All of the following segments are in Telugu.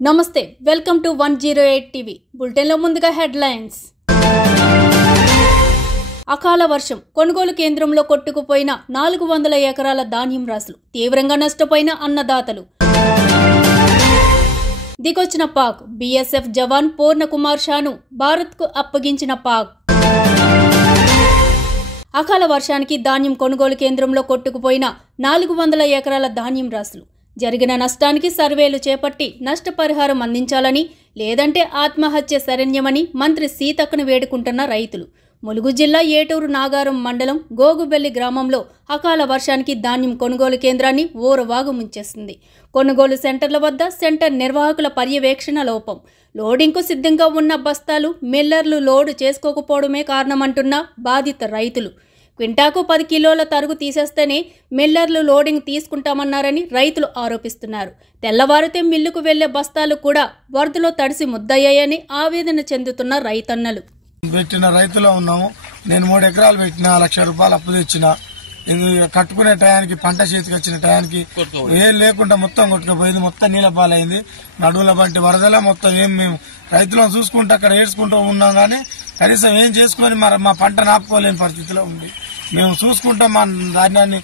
నమస్తే వెల్కమ్ టు 108 టీవీ బులెటిన్లో ముందుగా హెడ్లైన్స్. అకాల వర్షం కొనుగోలు కేంద్రంలో కొట్టుకుపోయిన 400 ఎకరాల ధాన్యం రాసులు, తీవ్రంగా నష్టపోయిన అన్నదాతలు. దిగొచ్చిన పాక్, బీఎస్ఎఫ్ జవాన్ పూర్ణ కుమార్ షాను భారత్కు అప్పగించిన పాక్. అకాల వర్షానికి ధాన్యం కొనుగోలు కేంద్రంలో కొట్టుకుపోయిన 400 ఎకరాల ధాన్యం రాసులు. జరిగిన నష్టానికి సర్వేలు చేపట్టి నష్టపరిహారం అందించాలని, లేదంటే ఆత్మహత్య శరణ్యమని మంత్రి సీతక్కను వేడుకుంటున్న రైతులు. ములుగు జిల్లా ఏటూరు నాగారం మండలం గోగుబెల్లి గ్రామంలో అకాల వర్షానికి ధాన్యం కొనుగోలు కేంద్రాన్ని ఓరవాగు ముంచేస్తుంది. కొనుగోలు సెంటర్ల వద్ద సెంటర్ నిర్వాహకుల పర్యవేక్షణ లోపం, లోడింగ్కు సిద్ధంగా ఉన్న బస్తాలు మిల్లర్లు లోడు చేసుకోకపోవడమే కారణమంటున్న బాధిత రైతులు. క్వింటాకు 10 కిలోల తరుగు తీసేస్తేనే మిల్లర్లు లోడింగ్ తీసుకుంటామన్నారని రైతులు ఆరోపిస్తున్నారు. తెల్లవారితే మిల్లుకు వెళ్లే బస్తాలు కూడా వరదలో తడిసి ముద్దయ్యాయని ఆవేదన చెందుతున్న రైతన్నలు. పెట్టిన రైతులో ఉన్నాము. నేను 3 ఎకరాలు పెట్టిన, 1 లక్ష రూపాయలు అప్పు తెచ్చిన. కట్టుకునే టయానికి, పంట చేతికి వచ్చిన టయానికి ఏం లేకుండా మొత్తం కొట్టుకుపోయింది. మొత్తం నీళ్ళ పాలైంది. నడువుల బట్టి వరదలే మొత్తం. మేము రైతులను చూసుకుంటూ అక్కడ ఏడ్చుకుంటూ ఉన్నాం, కానీ కనీసం ఏం చేసుకుని మా పంట నాపుకోలేని పరిస్థితిలో ఉంది. మేము చూసుకుంటా మా ధాన్యాన్ని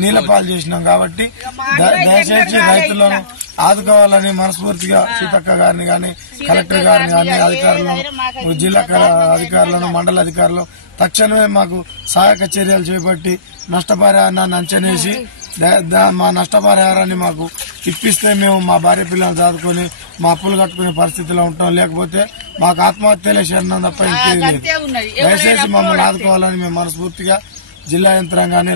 నీళ్ల పాలు చేసినాం. కాబట్టి దయచేసి రైతులను ఆదుకోవాలని మనస్ఫూర్తిగా సీతక్క గారిని కానీ, కలెక్టర్ గారిని కానీ, అధికారులను, జిల్లా అధికారులను, మండల అధికారులు తక్షణమే మాకు సహాయక చర్యలు చేపట్టి నష్టపరిహారాన్ని అంచనేసి మా నష్టపరిహారాన్ని మాకు ఇప్పిస్తే మేము మా భార్య పిల్లలు చదువుకొని మా అప్పులు కట్టుకునే పరిస్థితిలో ఉంటాం. లేకపోతే మాకు ఆత్మహత్యలే శరణం తప్ప ఇంకేది లేదు. దయచేసి మమ్మల్ని ఆదుకోవాలని మేము మనస్ఫూర్తిగా జిల్లా యంత్రాంగాన్ని.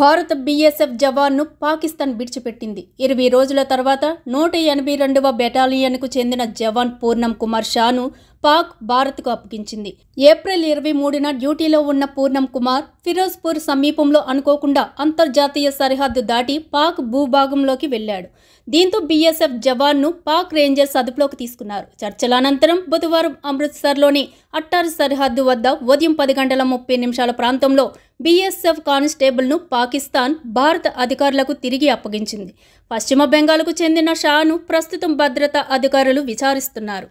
భారత బీఎస్ఎఫ్ జవాన్ను పాకిస్తాన్ విడిచిపెట్టింది. 20 రోజుల తర్వాత 182వ బెటాలియన్కు చెందిన జవాన్ పూర్ణం కుమార్ షాను పాక్ భారత్కు అప్పగించింది. ఏప్రిల్ 23న డ్యూటీలో ఉన్న పూర్ణం కుమార్ ఫిరోజ్పూర్ సమీపంలో అనుకోకుండా అంతర్జాతీయ సరిహద్దు దాటి పాక్ భూభాగంలోకి వెళ్లాడు. దీంతో బీఎస్ఎఫ్ జవాన్ను పాక్ రేంజర్స్ అదుపులోకి తీసుకున్నారు. చర్చల అనంతరం బుధవారం అమృత్సర్లోని అట్టార్ సరిహద్దు వద్ద ఉదయం 10 గంటల 30 నిమిషాల ప్రాంతంలో బీఎస్ఎఫ్ కానిస్టేబుల్ను పాకిస్తాన్ భారత అధికారులకు తిరిగి అప్పగించింది. పశ్చిమ బెంగాల్కు చెందిన షాను ప్రస్తుతం భద్రతా అధికారులు విచారిస్తున్నారు.